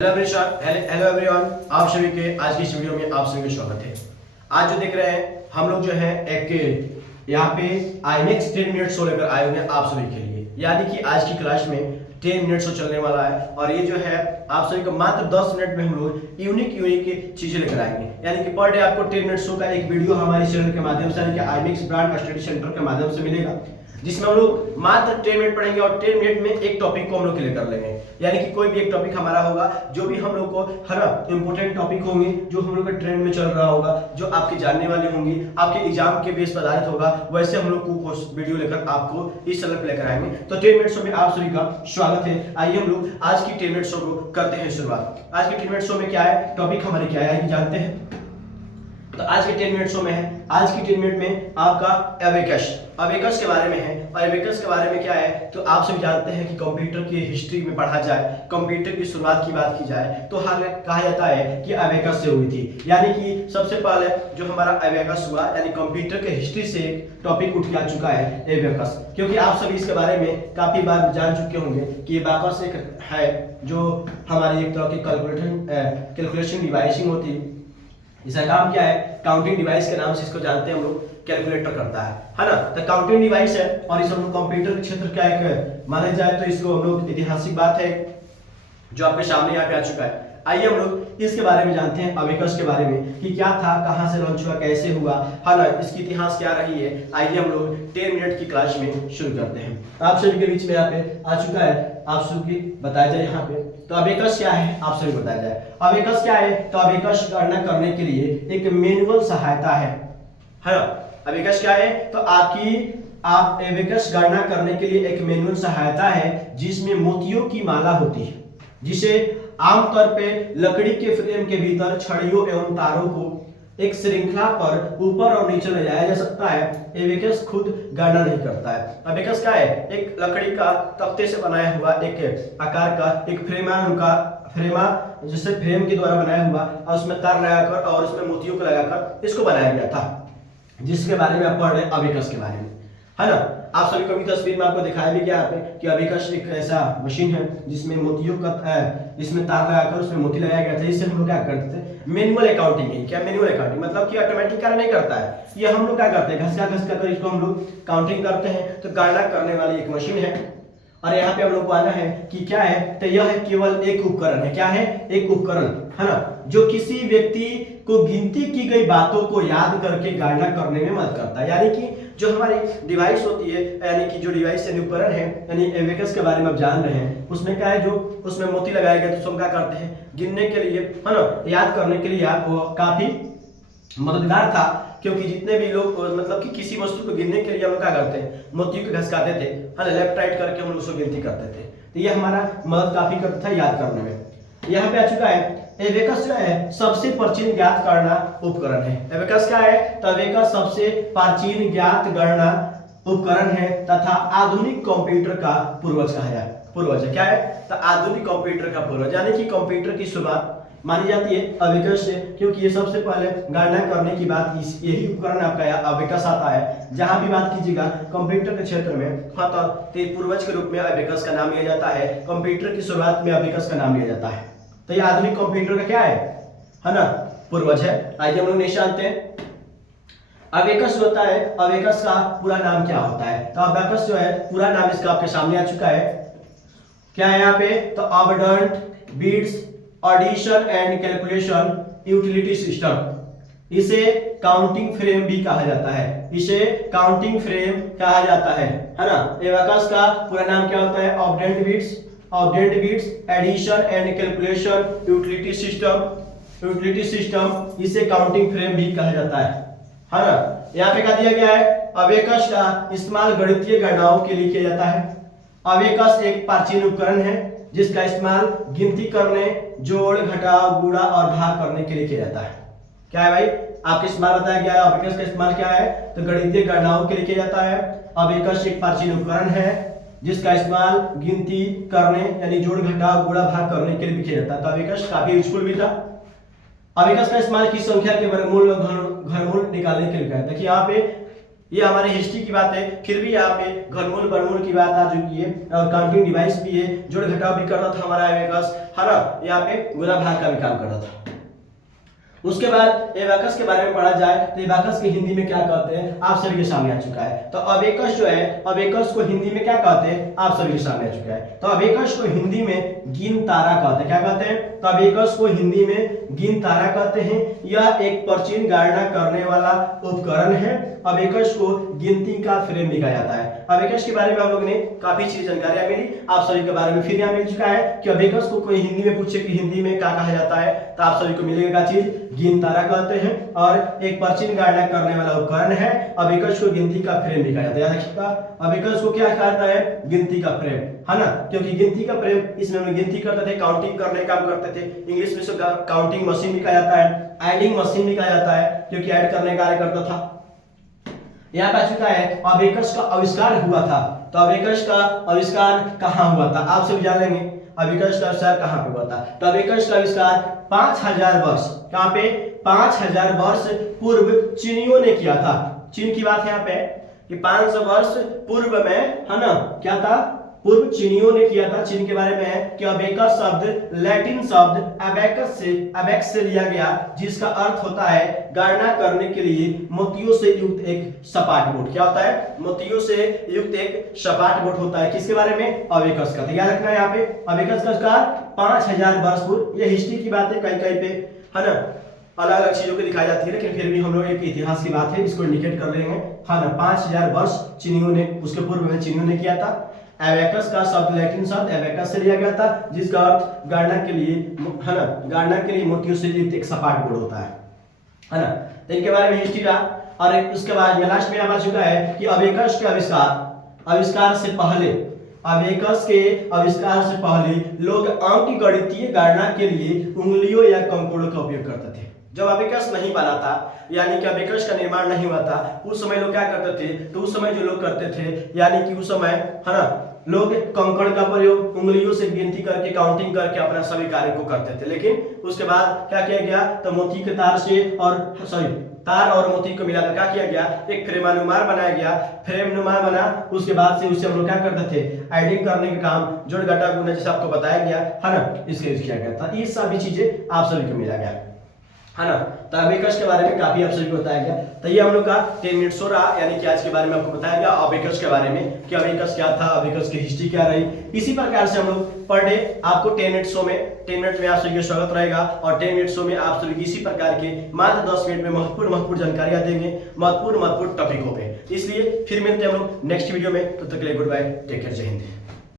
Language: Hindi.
हेलो एवरीवन, आप सभी के आज की इस वीडियो में आप सभी का स्वागत है। आज जो देख रहे हैं हम लोग जो है एक यहाँ पे आईमैक्स 10 मिनट शो लेकर आए हुए हैं आप सभी के लिए। यानी कि आज की क्लास में 10 मिनट शो चलने वाला है और ये जो है आप सभी को मात्र 10 मिनट में हम लोग यूनिक चीजें लेकर आएंगे। यानी कि पर डे आपको 10 मिनट शो का एक वीडियो हमारे चैनल के माध्यम से यानी कि आईमैक्स ब्रांड स्टडी सेंटर के माध्यम से मिलेगा, जिसमें हम लोग मात्र 10 मिनट पढ़ेंगे और 10 मिनट में एक टॉपिक को हम लोग क्लियर कर लेंगे। यानी कि कोई भी एक टॉपिक हमारा होगा जो भी हम लोग को है ना इंपॉर्टेंट टॉपिक होंगे, जो हम लोग का ट्रेंड में चल रहा होगा, जो आपके जानने वाले होंगे, आपके एग्जाम के बेस पर आधारित होगा, वैसे हम लोग को वीडियो लेकर आपको इस चैनल पर लेकर आएंगे। तो 10 मिनट शो में आप सभी का स्वागत है। आइए हम लोग आज की 10 मिनट शो को करते हैं शुरुआत। आज के 10 मिनट शो में क्या है, टॉपिक हमारे क्या है जानते हैं। तो आज के 10 मिनट शो में है, आज की 10 मिनट में आपका अबेकस के बारे में है। और अबेकस के बारे में क्या है तो आप सभी जानते हैं कि कंप्यूटर की हिस्ट्री में पढ़ा जाए, कंप्यूटर की शुरुआत की बात की जाए तो हाल कहा जाता है कि अबेकस से हुई थी। यानी कि सबसे पहले जो हमारा अबेकस हुआ यानी कंप्यूटर के हिस्ट्री से एक टॉपिक उठ के आ चुका है अबेकस, क्योंकि आप सभी इसके बारे में काफी बार जान चुके होंगे कि अबेकस एक है जो हमारी एक तरह की कैलकुलेशन डिवाइसिंग होती है। इसका काम क्या है, काउंटिंग डिवाइस के नाम से इसको जानते हैं हम लोग, कैलकुलेटर करता है ना। तो काउंटिंग डिवाइस है और इस हम लोग कंप्यूटर के क्षेत्र का एक माना जाए तो इसको हम लोग ऐतिहासिक बात है जो आपके सामने यहाँ पे आ चुका है। आइए हम लोग इसके बारे में जानते हैं, अबेकस के बारे में कि क्या था, कहां से लॉन्च हुआ, कैसे हुआ, है ना, इसकी इतिहास क्या रही है। आइए हम लोग 10 मिनट की क्लास में शुरू करते हैं। आप सभी के बीच में यहाँ पे आ चुका है, आप सभी बताया जाए यहाँ पे तो अबेकस क्या है आप सभी बताया जाए। अबेकस क्या है तो अबेकस गणना करने के लिए एक मैनुअल सहायता है ना। अबेकस क्या है तो आप अबेकस गणना करने के लिए एक मैनुअल सहायता है जिसमें मोतियों की माला होती है, जिसे आमतौर पे लकड़ी के फ्रेम के भीतर छड़ियों एवं तारों को एक श्रृंखला पर ऊपर और नीचे ले जाया जा सकता है। अबेकस खुद गणना नहीं करता है। अबेकस क्या है, एक लकड़ी का तख्ते से बनाया हुआ एक आकार का एक फ्रेमा जिसे फ्रेम के द्वारा बनाया हुआ और उसमें तार लगाकर और उसमें मोतियों को लगाकर इसको बनाया गया था, जिसके बारे में आप पढ़ रहे हैं अबेकस के बारे में, है ना। आप सभी को भी तस्वीर में आपको दिखाया भी गया यहाँ पे कि अबेकस एक ऐसा मशीन है जिसमें मोतियों का इसमें तार लगाकर उसमें मोती लगाया गया था। इससे हम लोग क्या करते थे, मैनुअल अकाउंटिंग है। क्या मैनुअल अकाउंटिंग मतलब कि ऑटोमेटिक कार्य नहीं करता है, ये हम लोग क्या करते हैं घसका कर इसको हम लोग काउंटिंग करते हैं। तो गणना करने वाली एक मशीन है और यहाँ पे हम लोग को आना है कि क्या है तो यह केवल एक उपकरण है। क्या है, एक उपकरण है ना, जो किसी व्यक्ति को गिनती की गई बातों को याद करके गणना करने में मदद करता है। यानी कि जो हमारी डिवाइस होती है, यानी कि जो डिवाइस यानी उपकरण है, यानी अबेकस के बारे में आप जान रहे हैं, उसमें क्या है जो उसमें मोती लगाया गया तो उसको क्या करते हैं गिनने के लिए, है ना, याद करने के लिए आपको काफी मददगार था। क्योंकि जितने भी लोग मतलब कि किसी वस्तु को गिनने के लिए हम क्या करते हैं मोतियों को घसकाते थे, है ना, लेफ्ट राइट करके हम लोग उसको गिनती करते थे। तो ये हमारा मदद काफी करता था याद करने में। यहाँ पे आ चुका है अबेकस जो है सबसे प्राचीन ज्ञात गणना उपकरण है। अबेकस क्या है तो अबेकस सबसे प्राचीन ज्ञात गणना उपकरण है तथा आधुनिक कंप्यूटर का पूर्वज कहा जाए। पूर्वज है क्या है तो आधुनिक कंप्यूटर का पूर्वज, यानी कि कंप्यूटर की शुरुआत मानी जाती है अबेकस से, क्योंकि ये सबसे पहले गणना करने की बात यही उपकरण आपका अबेकस आता है। जहां भी बात कीजिएगा कंप्यूटर के क्षेत्र में हाँ तो पूर्वज के रूप में अबेकस का नाम लिया जाता है। कंप्यूटर की शुरुआत में अबेकस का नाम लिया जाता है। तो ये आधुनिक कंप्यूटर का क्या है ना, पूर्वज है। आइए हम लोग नहीं जानते हैं अबेकस होता है, अबेकस का पूरा नाम क्या होता है तो अबेकस जो है पूरा नाम इसका आपके सामने आ चुका है। क्या है यहाँ पे तो abundant bits addition and calculation utility system. इसे काउंटिंग फ्रेम भी कहा जाता है, इसे काउंटिंग फ्रेम कहा जाता है ना। अबेकस का पूरा नाम क्या होता है, operand bits addition and calculation utility system, इसे काउंटिंग फ्रेम भी कहा जाता है ना। यहाँ पे क्या दिया गया है, अबेकस का इस्तेमाल गणितीय गणनाओं के लिए किया जाता है। अबेकस एक प्राचीन उपकरण है जिसका इस्तेमाल गिनती करने, जोड़ घटाव गुणा और भाग करने के लिए किया जाता है। क्या है भाई आपके इस्तेमाल बताया गया है, अबेकस का इस्तेमाल क्या है तो गणितीय गणनाओं के लिए किया जाता है। अबेकस एक प्राचीन उपकरण है जिसका इस्तेमाल गिनती करने यानी जोड़ घटाव गुणा भाग करने के लिए भी किया जाता है। तो अबेकस काफी यूजफुल भी था। अबेकस का इस्तेमाल किस संख्या के वर्गमूल और घनमूल निकालने के लिए किया। देखिए यहाँ पे ये हमारे हिस्ट्री की बात है। फिर भी यहाँ पे घनमूल वर्गमूल की बात आ चुकी है और काउंटिंग डिवाइस भी है, जोड़ घटाव भी करता था हमारा एबेकस, है ना। यहाँ पे गुणा भाग का भी काम करता था। उसके बाद एबाकस के बारे में पढ़ा जाए तो एबाकस के हिंदी में क्या कहते हैं आप सभी के सामने आ चुका है। तो अबेकस जो है, अबेकस को हिंदी में क्या कहते हैं आप सभी के सामने आ चुका है। तो अबेकस को हिंदी में गिन तारा कहते हैं। क्या कहते हैं? तो अबेकस को हिंदी में गिन तारा कहते हैं। यह एक प्राचीन गणना करने वाला उपकरण है। अबेकस को गिनती का फ्रेम भी कहा जाता है। अबेकस के बारे में हम लोग ने काफी चीज जानकारियां मिली, आप सभी के बारे में फिर यहाँ मिल चुका है कि अबेकस को कोई हिंदी में पूछे कि हिंदी में क्या कहा जाता है तो आप सभी को मिलेगा चीज गिन तारा कहते हैं और एक प्राचीन गणना करने वाला उपकरण है। अबेकस को गिनती का फ्रेम भी कहा जाता है। याद रखिएगा, अबेकस को क्या कहता है? गिनती का फ्रेम, है ना। क्योंकि गिनती का फ्रेम, इसमें हम लोग गिनती करते थे, काउंटिंग करने का काम करते थे। इंग्लिश में इसको काउंटिंग मशीन भी कहा जाता है, एडिंग मशीन भी कहा जाता है, क्योंकि ऐड करने का कार्य करता था। यहाँ पे आ चुका है अबेकस का आविष्कार हुआ था। तो अबेकस का आविष्कार कहाँ हुआ था आप सभी जान लेंगे। अबेकस का आविष्कार कहाँ पे हुआ था? तो अबेकस का आविष्कार 5000 वर्ष, कहाँ पे? 5000 वर्ष पूर्व चीनियों ने किया था। चीन की बात है यहाँ पे कि 500 वर्ष पूर्व में, है ना, क्या था? पूर्व चीनियों ने किया था। चीन के बारे में है कि अबेकस शब्द लैटिन शब्द अबेक्स से लिया गया, जिसका अर्थ होता है गणना करने के लिए मोतियों से युक्त एक सपाट बोर्ड। क्या होता है? मोतियों से युक्त एक सपाट बोर्ड होता है। किसके बारे में? अबेकस का। तो याद रखना है यहाँ पे अबेकस का आविष्कार 5000 वर्ष पूर्व। ये हिस्ट्री की बात है, कहीं कहीं पे, है ना, अलग अलग चीजों को दिखाई जाती है, लेकिन फिर भी हम लोग एक इतिहास की बात है, इसको इंडिकेट कर लेंगे, है ना। 5000 वर्ष चीनियों ने, उसके पूर्व में चीनियों ने किया था। एबेकस का शब्द लैटिन शब्द एबेकस से लिया गया था, जिसका अर्थ गणना के लिए, है ना, गणना के लिए मोतियों से युक्त एक सपाट बोर्ड होता है ना। तो इनके बारे में हिस्ट्री रहा। और उसके बाद में लास्ट में आ चुका है कि अबेकस के आविष्कार से पहले, अबेकस के आविष्कार से पहले लोग अंक गणितीय गणना के लिए उंगलियों या कंकोड़ों का उपयोग करते थे। जब अबेकस नहीं बना था, यानी कि अबेकस का निर्माण नहीं हुआ था, उस समय लोग क्या करते थे? तो उस समय जो लोग करते थे, यानी कि उस समय, है ना, लोग कंकड़ का प्रयोग उंगलियों से गिनती करके, काउंटिंग करके अपना सभी कार्य को करते थे। लेकिन उसके बाद क्या किया गया? तो मोती के तार से और तार और मोती को मिलाकर क्या किया गया? एक फ्रेमानुमार बनाया गया। फ्रेमनुमा बना, उसके बाद से उससे हम लोग क्या करते थे? एडिंग करने का काम, जोड़ घटा गुणा, जैसे आपको बताया गया, है ना, इसके किया गया था। ये सभी चीजें आप सभी को मिला गया, है ना। तो अबेकस के बारे में काफी आप सभी को बताया गया। तो ये हम लोग का 10 मिनट शो रहा, यानी कि आज के बारे में आपको बताया गया अबेकस के बारे में कि अबेकस क्या था, अबेकस की हिस्ट्री क्या रही। इसी प्रकार से हम लोग पर डे आपको 10 मिनट शो में, 10 मिनट में आप सभी का स्वागत रहेगा और 10 मिनट शो में आप सभी इसी प्रकार के मात्र 10 मिनट में महत्वपूर्ण जानकारियां देंगे, महत्वपूर्ण टॉपिकों पे। इसलिए फिर मिलते हैं हम लोग नेक्स्ट वीडियो में। तब तक के लिए गुड बाय, टेक केयर, जय हिंद।